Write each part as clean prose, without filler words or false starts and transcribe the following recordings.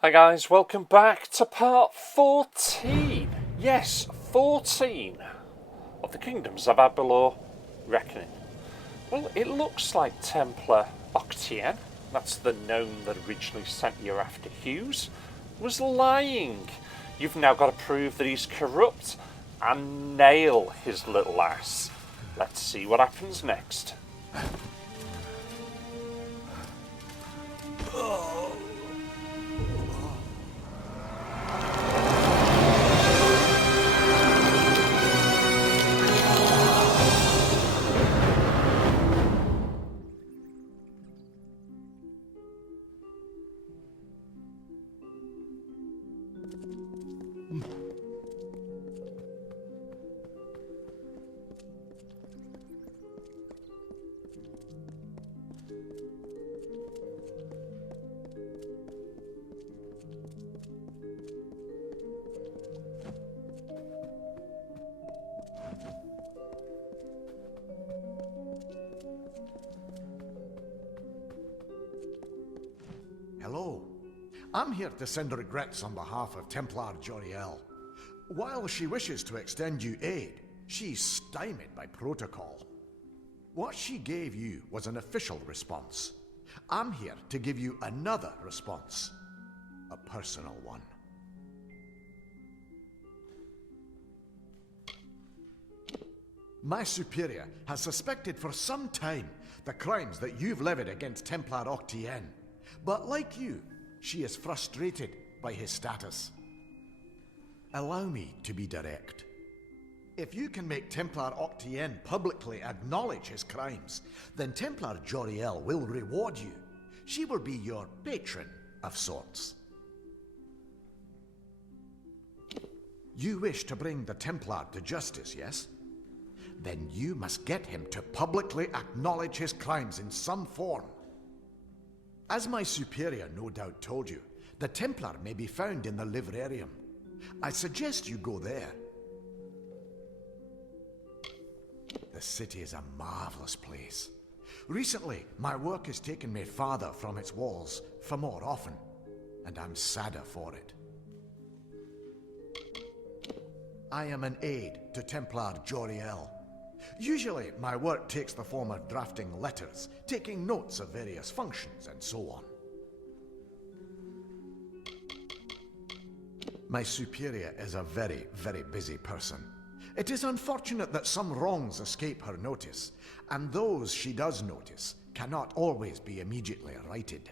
Hi guys, welcome back to part 14. Yes, 14 of the Kingdoms of Amalur Reckoning. Well, it looks like Templar Octien, that's the gnome that originally sent you after Hugues, was lying. You've now got to prove that he's corrupt and nail his little ass. Let's see what happens next. Hello. I'm here to send regrets on behalf of Templar Joriel. While she wishes to extend you aid, she's stymied by protocol. What she gave you was an official response. I'm here to give you another response. A personal one. My superior has suspected for some time the crimes that you've levied against Templar Octien. But like you, she is frustrated by his status. Allow me to be direct. If you can make Templar Octien publicly acknowledge his crimes, then Templar Joriel will reward you. She will be your patron of sorts. You wish to bring the Templar to justice, yes? Then you must get him to publicly acknowledge his crimes in some form. As my superior no doubt told you, the Templar may be found in the Livrarium. I suggest you go there. The city is a marvelous place. Recently, my work has taken me farther from its walls, for more often, and I'm sadder for it. I am an aide to Templar Joriel. Usually, my work takes the form of drafting letters, taking notes of various functions, and so on. My superior is a very, very busy person. It is unfortunate that some wrongs escape her notice, and those she does notice cannot always be immediately righted.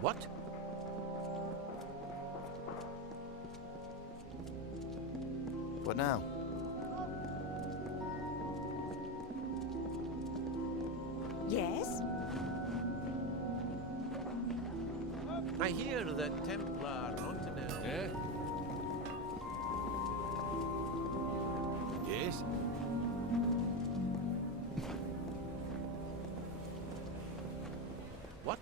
What? What now? Yes? I hear that Templar Montanel. Yeah? Yes? What?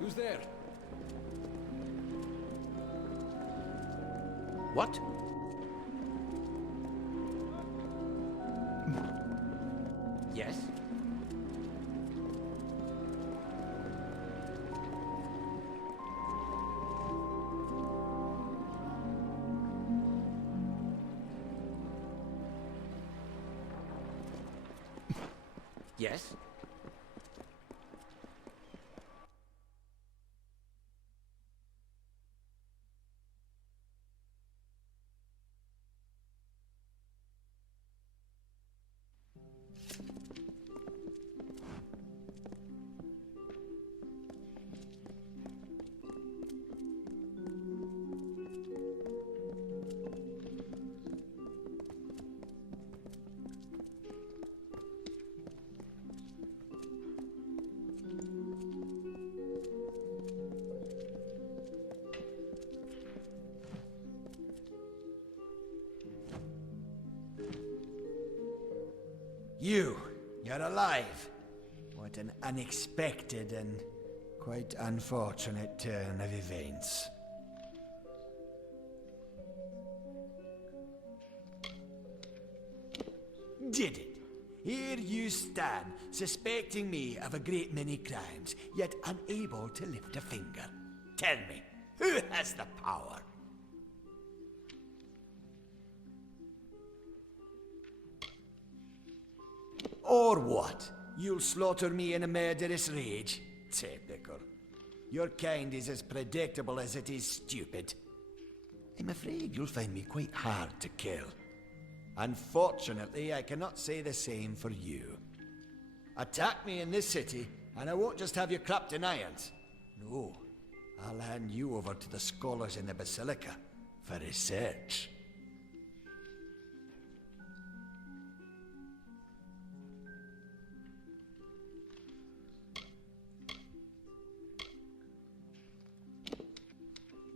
Who's there? What? Yes? Yes? You're alive. What an unexpected and quite unfortunate turn of events. Did it? Here you stand, suspecting me of a great many crimes, yet unable to lift a finger. Tell me, who has the power? Or what? You'll slaughter me in a murderous rage? Typical. Your kind is as predictable as it is stupid. I'm afraid you'll find me quite hard to kill. Unfortunately, I cannot say the same for you. Attack me in this city, and I won't just have you clapped in irons. No, I'll hand you over to the scholars in the Basilica for research.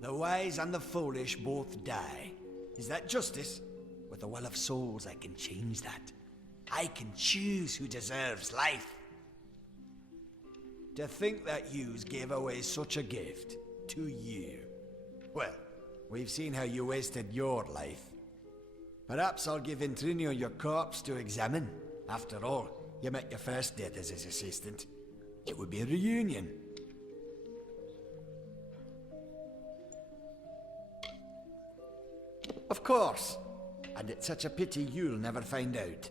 The wise and the foolish both die. Is that justice? With the will of souls, I can change that. I can choose who deserves life. To think that yous gave away such a gift to you. Well, we've seen how you wasted your life. Perhaps I'll give Tirnoch your corpse to examine. After all, you met your first death as his assistant. It would be a reunion. Of course. And it's such a pity you'll never find out.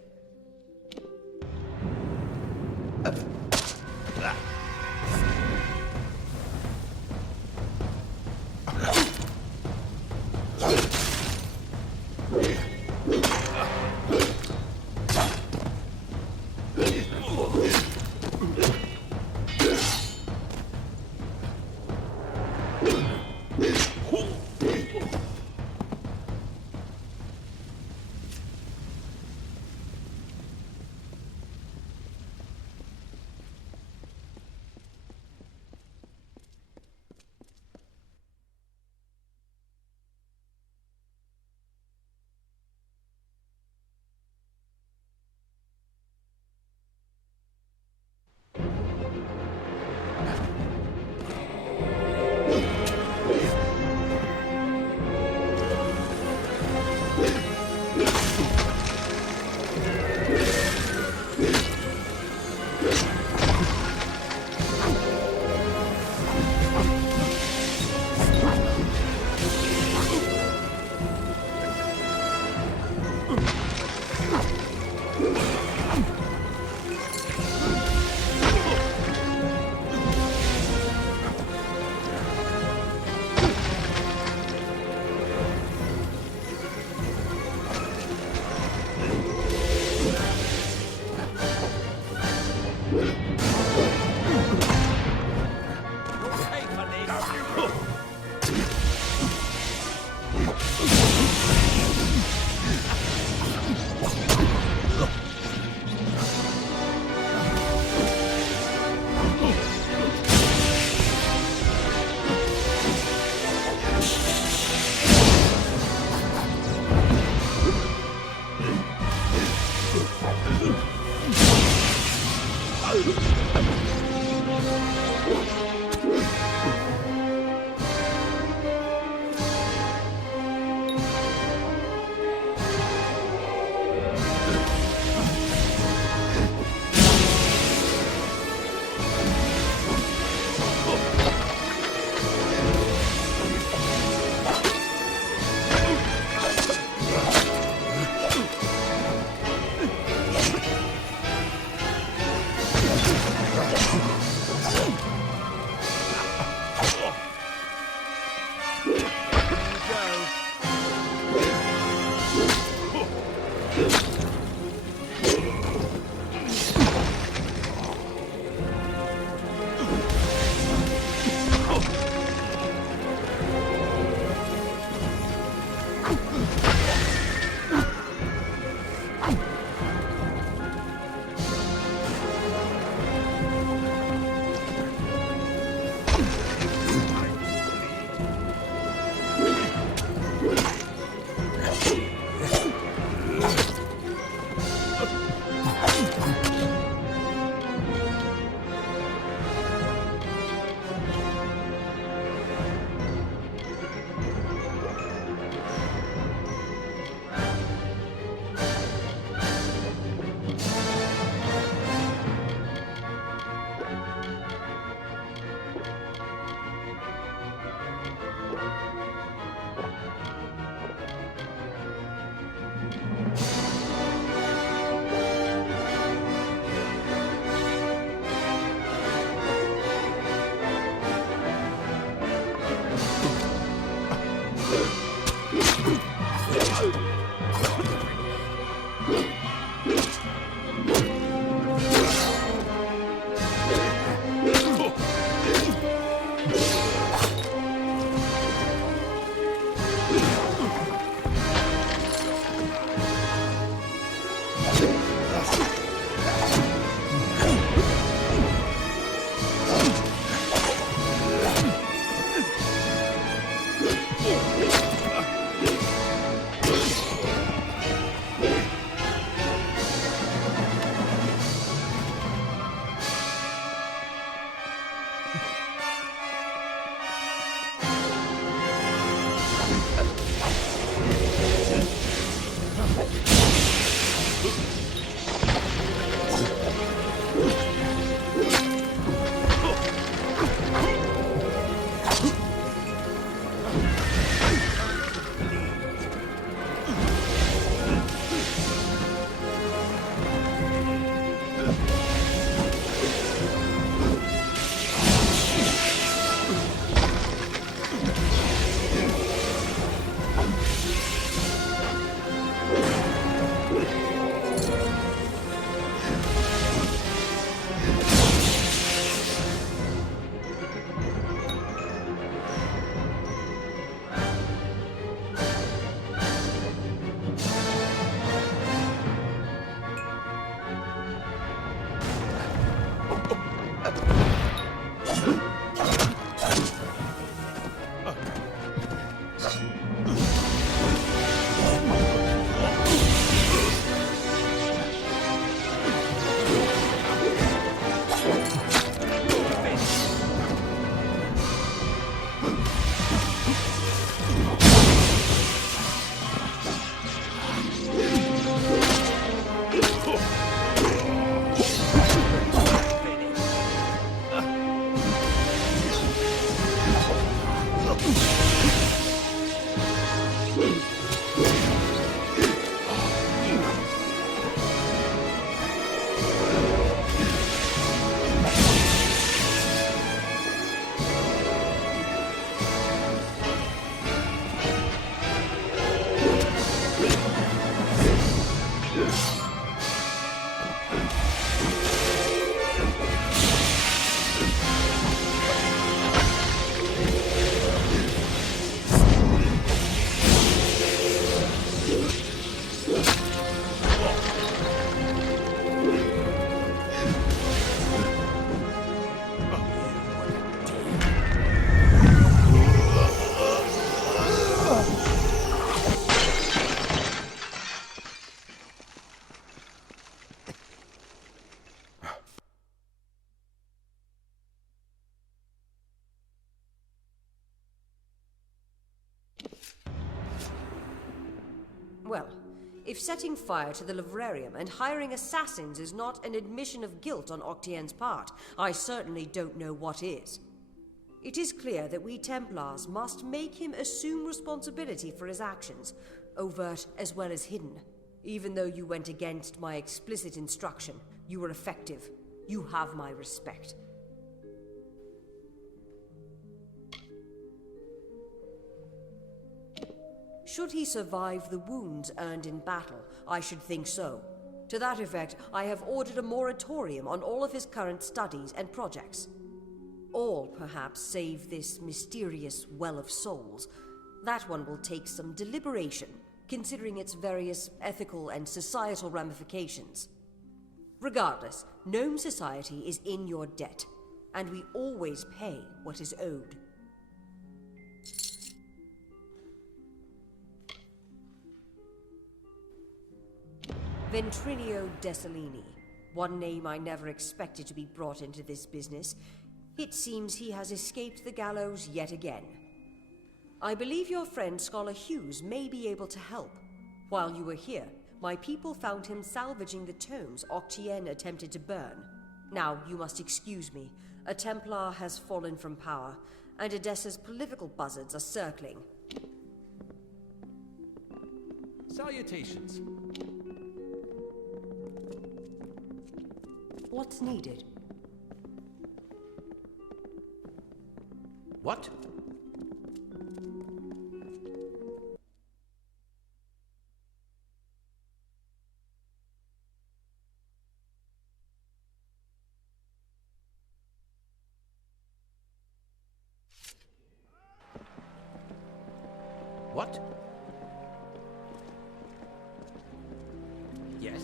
Well, if setting fire to the librarium and hiring assassins is not an admission of guilt on Octien's part, I certainly don't know what is. It is clear that we Templars must make him assume responsibility for his actions, overt as well as hidden. Even though you went against my explicit instruction, you were effective. You have my respect. Should he survive the wounds earned in battle, I should think so. To that effect, I have ordered a moratorium on all of his current studies and projects. All, perhaps, save this mysterious Well of Souls. That one will take some deliberation, considering its various ethical and societal ramifications. Regardless, Gnome Society is in your debt, and we always pay what is owed. Ventrinio Desalini, one name I never expected to be brought into this business. It seems he has escaped the gallows yet again. I believe your friend Scholar Hugues may be able to help. While you were here, my people found him salvaging the tomes Octien attempted to burn. Now, you must excuse me. A Templar has fallen from power, and Edessa's political buzzards are circling. Salutations. What's needed? What? What? Yes?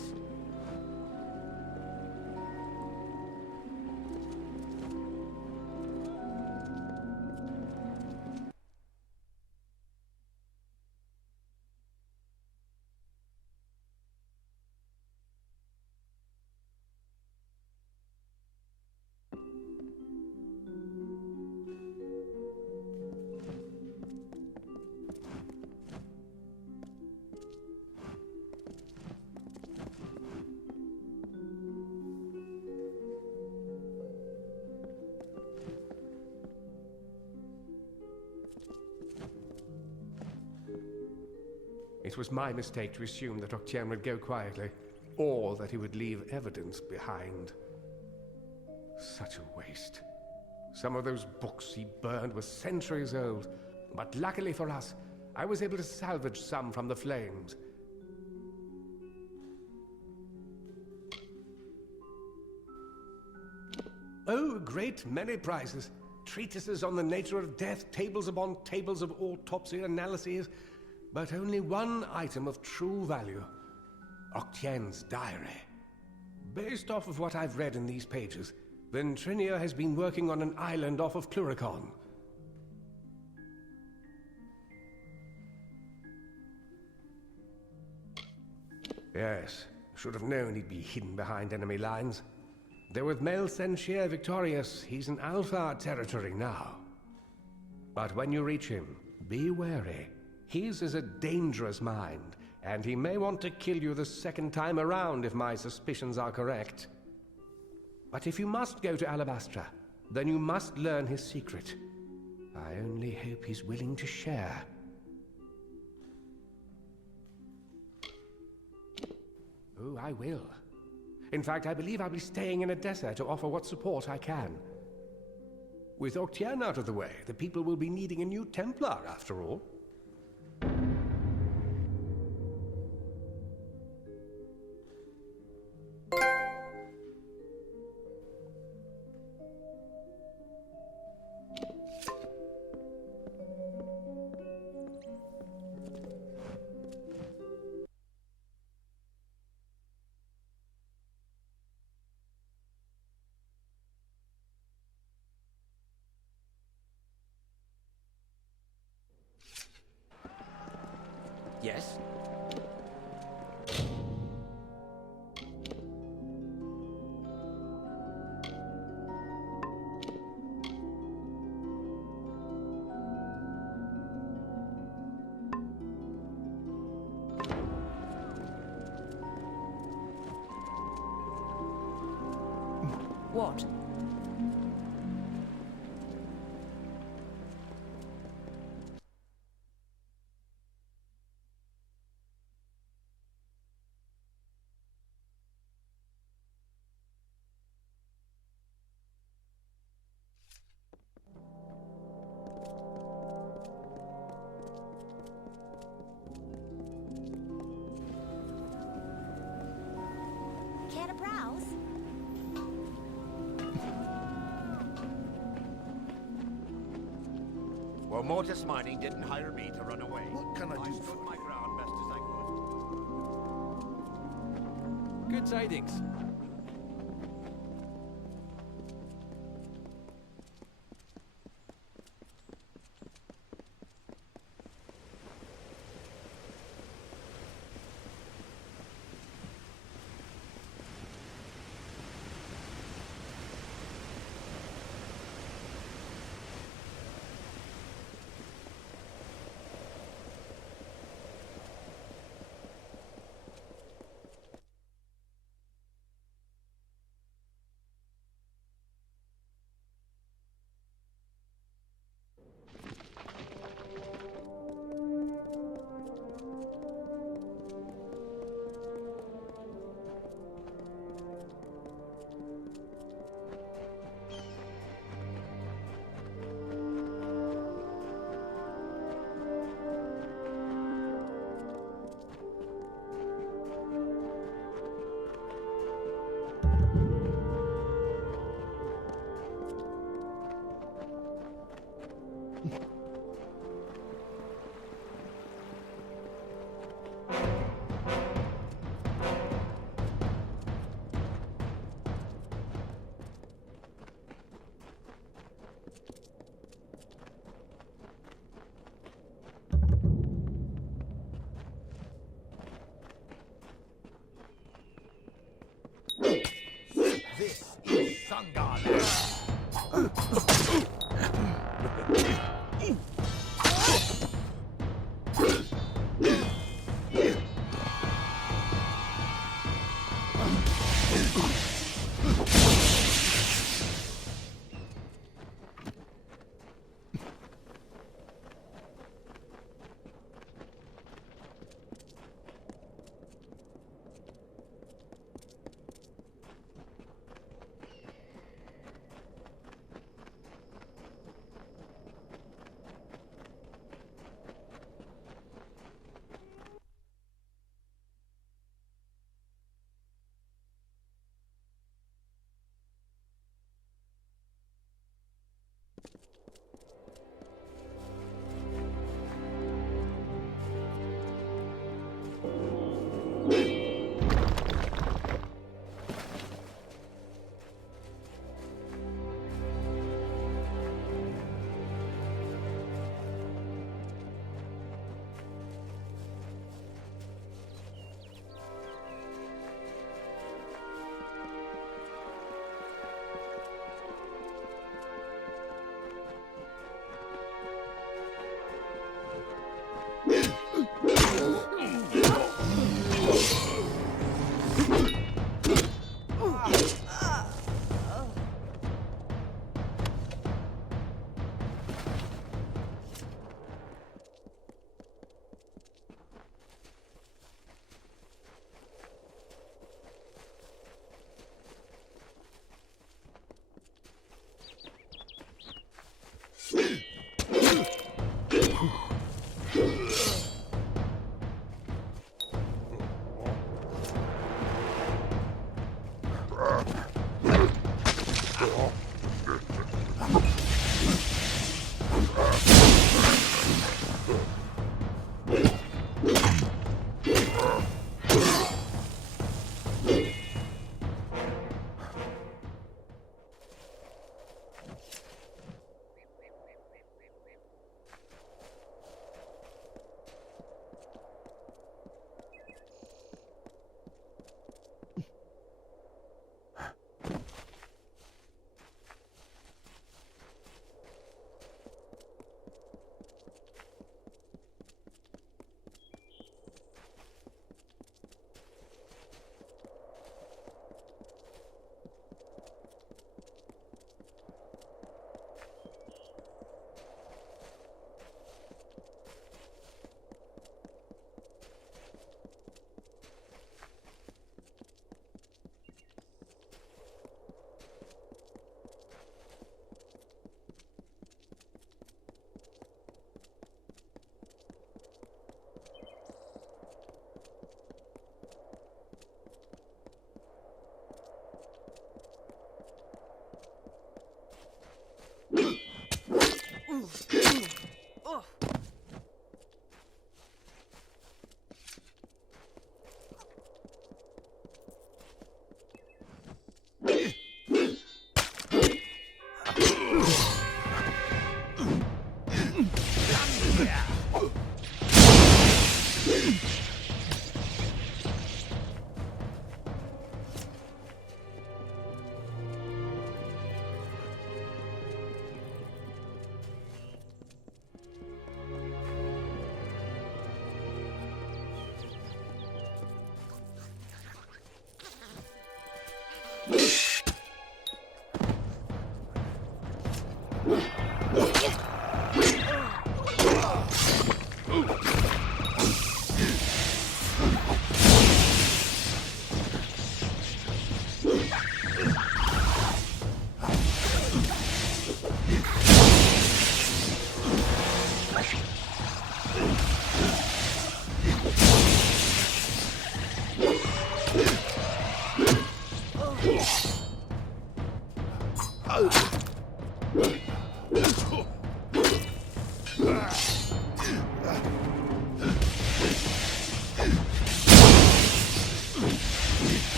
It was my mistake to assume that Octien would go quietly, or that he would leave evidence behind. Such a waste. Some of those books he burned were centuries old, but luckily for us, I was able to salvage some from the flames. Oh, a great many prizes. Treatises on the nature of death, tables upon tables of autopsy analyses, but only one item of true value. Octien's diary. Based off of what I've read in these pages, Ventrinia has been working on an island off of Cluricon. Yes, should have known he'd be hidden behind enemy lines. Though with Mel Senshir victorious, he's in Alpha territory now. But when you reach him, be wary. His is a dangerous mind, and he may want to kill you the second time around if my suspicions are correct. But if you must go to Alabastra, then you must learn his secret. I only hope he's willing to share. Oh, I will. In fact, I believe I'll be staying in Edessa to offer what support I can. With Octien out of the way, the people will be needing a new Templar, after all. Yes? What? Care to browse? Well, Mortis Mining didn't hire me to run away. What can I do stood for my ground best as I could. Good tidings. This is Sangal.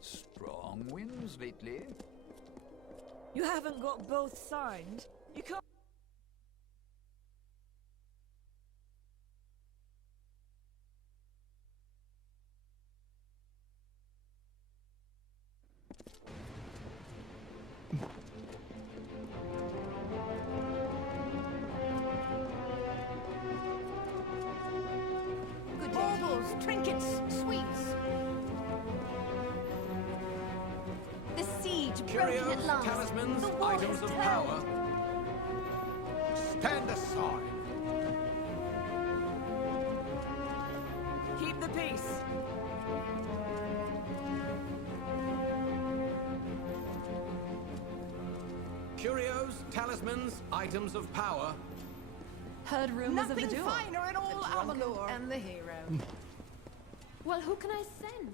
Strong winds lately. You haven't got both signed. You can't. Good baubles, trinkets, sweets. The siege broken Curios, at last. talismans, The wall items is of turned. power. Stand aside. Keep the peace. Curios, talismans, items of power. Heard rumors Nothing of the duel. finer in all Amalur. And the hero. Well, who can I send?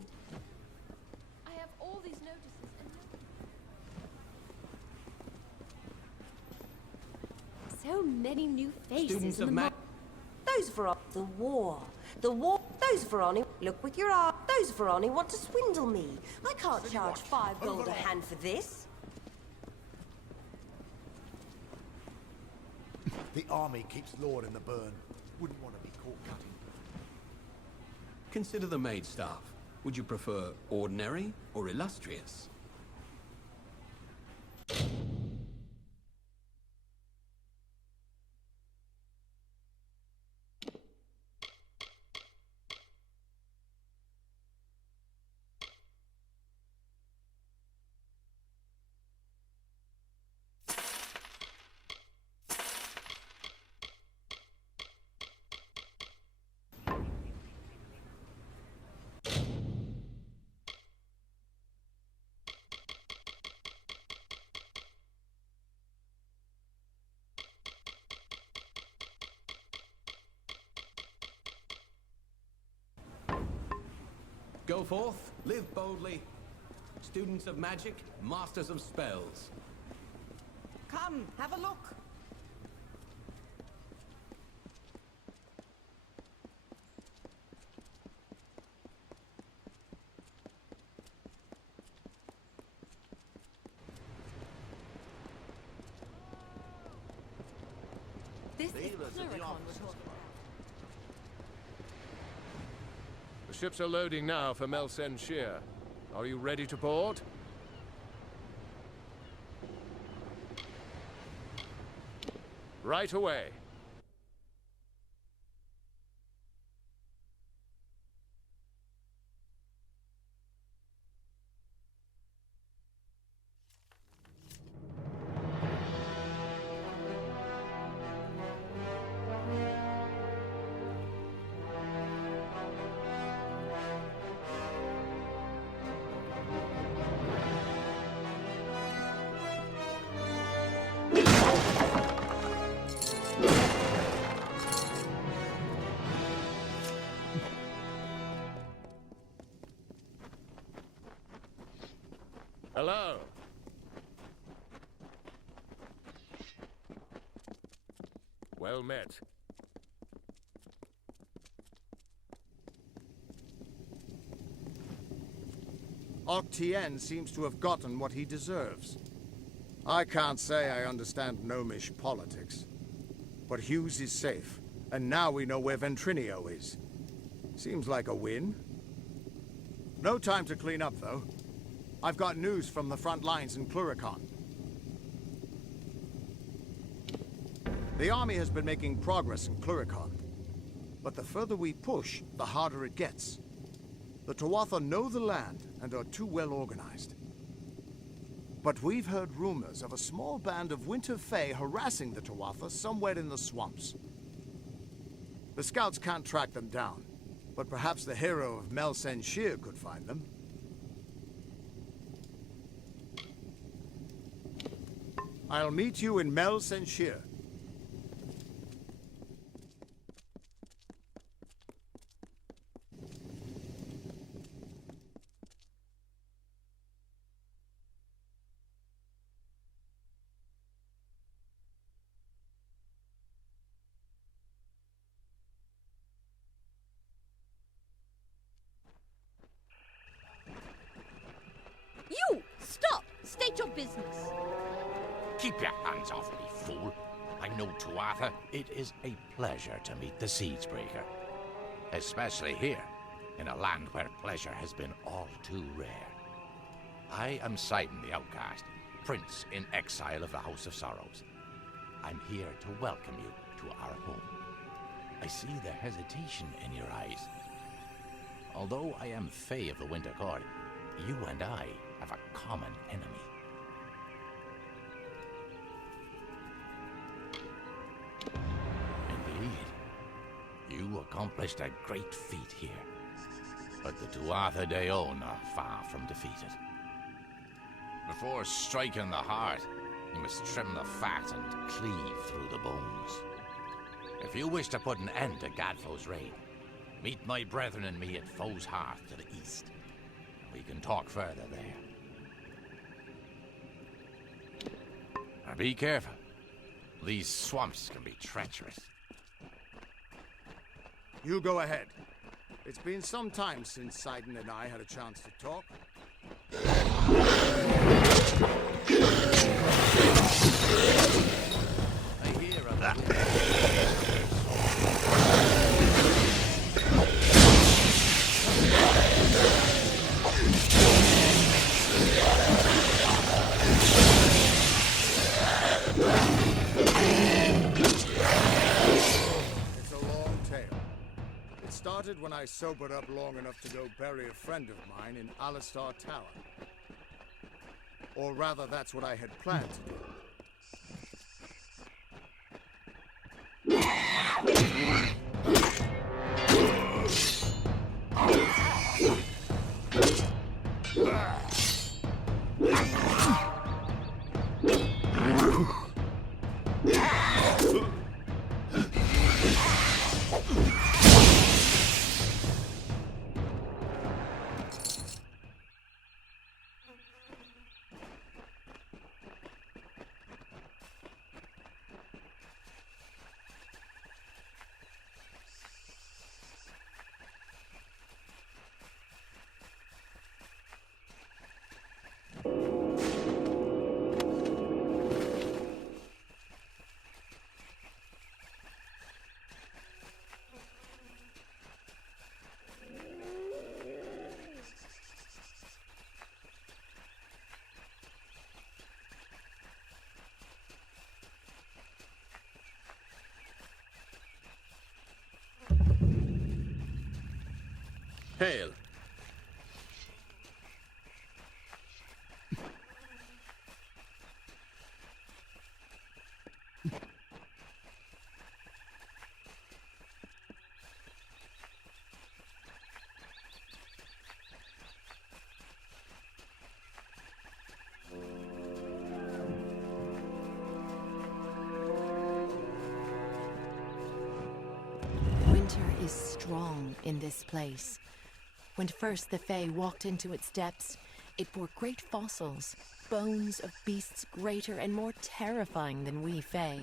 I have all these notices and so many new faces Students in of the mag. Those Veroni, the war. The war. Those Veroni, look with your eye. Those Veroni want to swindle me. I can't charge 5 gold a hand for this. The army keeps Lord in the burn. Wouldn't want to be caught cutting. Consider the maid staff. Would you prefer ordinary or illustrious? Go forth, live boldly. Students of magic, masters of spells. Come, have a look. This is Leave us at the Pluricon office. we're talking about. The ships are loading now for Melsen Shear. Are you ready to board? Right away. Hello. Well met. Octien seems to have gotten what he deserves. I can't say I understand gnomish politics. But Hugues is safe, and now we know where Ventrinio is. Seems like a win. No time to clean up, though. I've got news from the front lines in Pluricon. The army has been making progress in Pluricon. But the further we push, the harder it gets. The Tuatha know the land and are too well organized. But we've heard rumors of a small band of Winter Fae harassing the Tuatha somewhere in the swamps. The scouts can't track them down, but perhaps the hero of Melsen Shear could find them. I'll meet you in Melsen Shear. You! Stop! State your business. Keep your hands off me, fool. I'm no Tuatha. It is a pleasure to meet the Siegebreaker. Especially here, in a land where pleasure has been all too rare. I am Sidon the Outcast, Prince in exile of the House of Sorrows. I'm here to welcome you to our home. I see the hesitation in your eyes. Although I am Fae of the Winter Court, you and I have a common enemy. Indeed. You accomplished a great feat here. But the Tuatha Deohn are far from defeated. Before striking the heart, you must trim the fat and cleave through the bones. If you wish to put an end to Gadflow's reign, meet my brethren and me at Foe's Hearth to the east. We can talk further there. Now be careful. These swamps can be treacherous. You go ahead. It's been some time since Sidon and I had a chance to talk. I hear of that. It's a long tale. It started when I sobered up long enough to go bury a friend of mine in Alistar Tower. Or rather, that's what I had planned to do. is strong in this place. When first the Fae walked into its depths, it bore great fossils, bones of beasts greater and more terrifying than we Fae.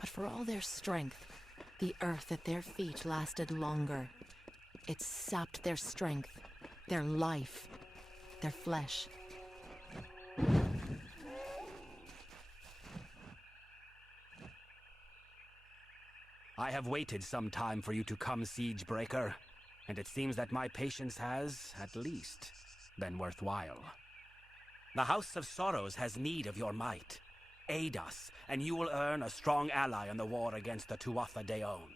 But for all their strength, the earth at their feet lasted longer. It sapped their strength, their life, their flesh. I have waited some time for you to come, Siegebreaker, and it seems that my patience has, at least, been worthwhile. The House of Sorrows has need of your might. Aid us, and you will earn a strong ally in the war against the Tuatha Deohn.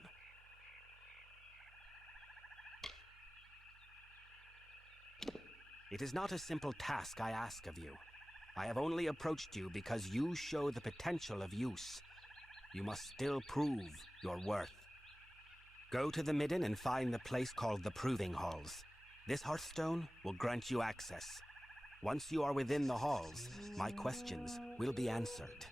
It is not a simple task I ask of you. I have only approached you because you show the potential of use. You must still prove your worth. Go to the Midden and find the place called the Proving Halls. This Hearthstone will grant you access. Once you are within the halls, my questions will be answered.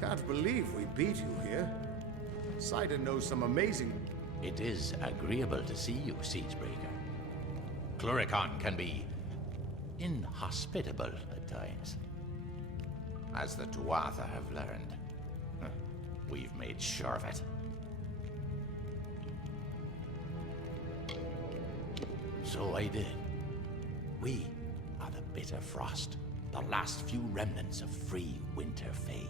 Can't believe we beat you here. Sidon knows some amazing... It is agreeable to see you, Siegebreaker. Cluricon can be inhospitable at times. As the Tuatha have learned. We've made sure of it. So I did. We are the Bitter Frost, the last few remnants of free Winter Fae.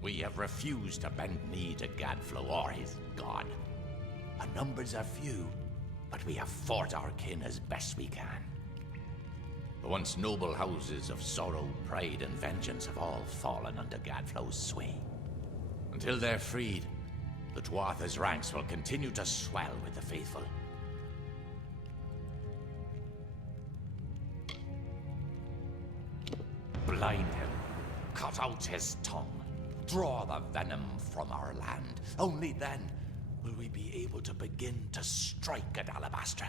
We have refused to bend knee to Gadflow or his god. Our numbers are few, but we have fought our kin as best we can. The once noble houses of sorrow, pride, and vengeance have all fallen under Gadflow's sway. Until they're freed, the Tuatha's ranks will continue to swell with the faithful. Blind him, cut out his tongue, draw the venom from our land. Only then will we be able to begin to strike at Alabastra.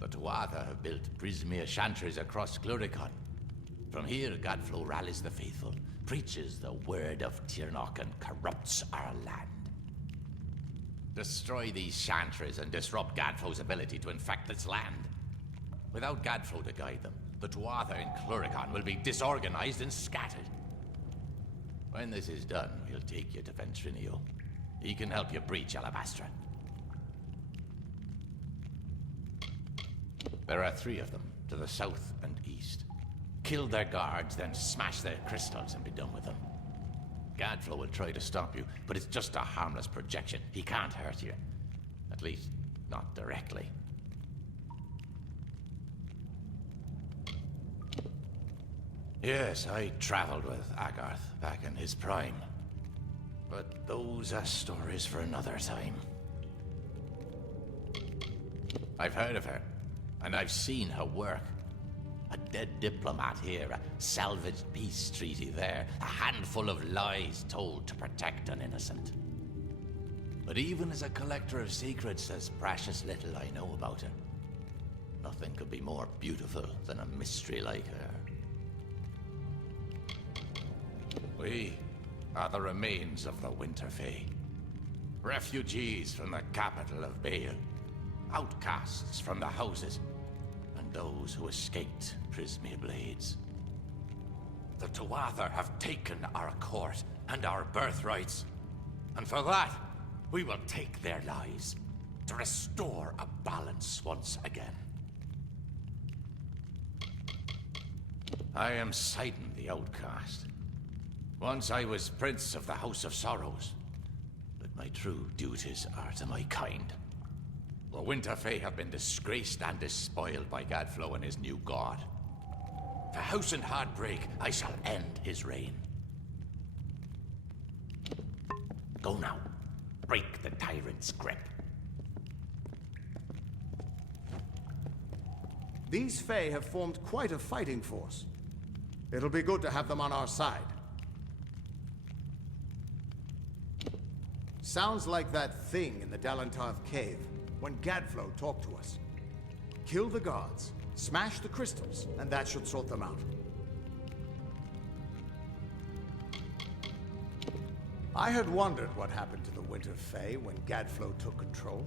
The Tuatha have built Prismere chantries across Cluricon. From here, Gadflow rallies the faithful, preaches the word of Tirnoch, and corrupts our land. Destroy these chantries and disrupt Gadflow's ability to infect this land. Without Gadflow to guide them, the Tuatha in Cluricon will be disorganized and scattered. When this is done, we'll take you to Ventrinio. He can help you breach Alabastra. There are 3 of them, to the south and east. Kill their guards, then smash their crystals and be done with them. Gadflow will try to stop you, but it's just a harmless projection. He can't hurt you. At least, not directly. Yes, I traveled with Agarth back in his prime. But those are stories for another time. I've heard of her, and I've seen her work. A dead diplomat here, a salvaged peace treaty there, a handful of lies told to protect an innocent. But even as a collector of secrets, there's precious little I know about her. Nothing could be more beautiful than a mystery like her. We are the remains of the Winter Fae. Refugees from the capital of Bale. Outcasts from the houses. And those who escaped Prismia Blades. The Tuatha have taken our court and our birthrights. And for that, we will take their lives to restore a balance once again. I am Sidon the Outcast. Once I was Prince of the House of Sorrows, but my true duties are to my kind. The Winter Fae have been disgraced and despoiled by Gadflow and his new god. For House and Heartbreak, I shall end his reign. Go now. Break the tyrant's grip. These Fae have formed quite a fighting force. It'll be good to have them on our side. Sounds like that thing in the Dalantarth cave when Gadflow talked to us. Kill the guards, smash the crystals, and that should sort them out. I had wondered what happened to the Winter Fae when Gadflow took control.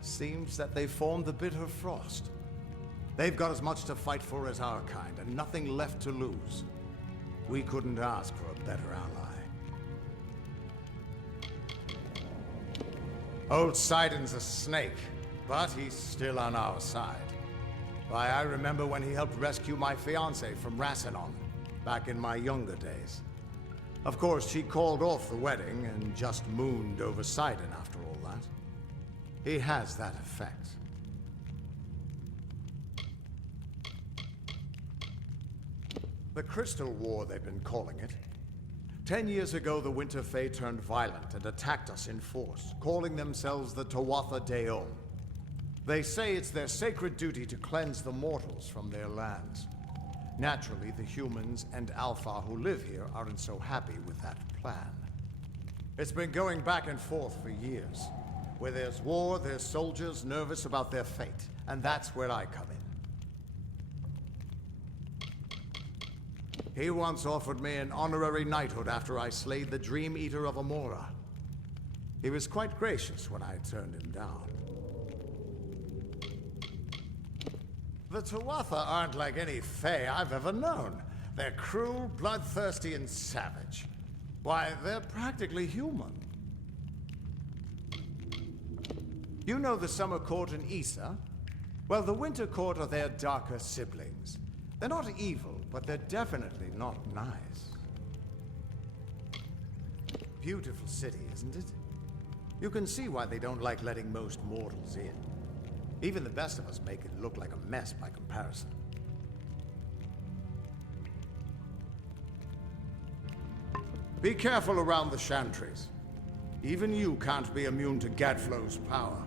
Seems that they formed the Bitter Frost. They've got as much to fight for as our kind, and nothing left to lose. We couldn't ask for a better ally. Old Sidon's a snake, but he's still on our side. Why, I remember when he helped rescue my fiancée from Rassilon, back in my younger days. Of course, she called off the wedding and just mooned over Sidon after all that. He has that effect. The Crystal War, they've been calling it. 10 years ago, the Winter Fae turned violent and attacked us in force, calling themselves the Tuatha Deohn. They say it's their sacred duty to cleanse the mortals from their lands. Naturally, the humans and Alpha who live here aren't so happy with that plan. It's been going back and forth for years. Where there's war, there's soldiers nervous about their fate, and that's where I come in. He once offered me an honorary knighthood after I slayed the Dream Eater of Amora. He was quite gracious when I turned him down. The Tuatha aren't like any Fae I've ever known. They're cruel, bloodthirsty, and savage. Why, they're practically human. You know the Summer Court and Issa? Well, the Winter Court are their darker siblings. They're not evil, but they're definitely not nice. Beautiful city, isn't it? You can see why they don't like letting most mortals in. Even the best of us make it look like a mess by comparison. Be careful around the Chantries. Even you can't be immune to Gadflow's power.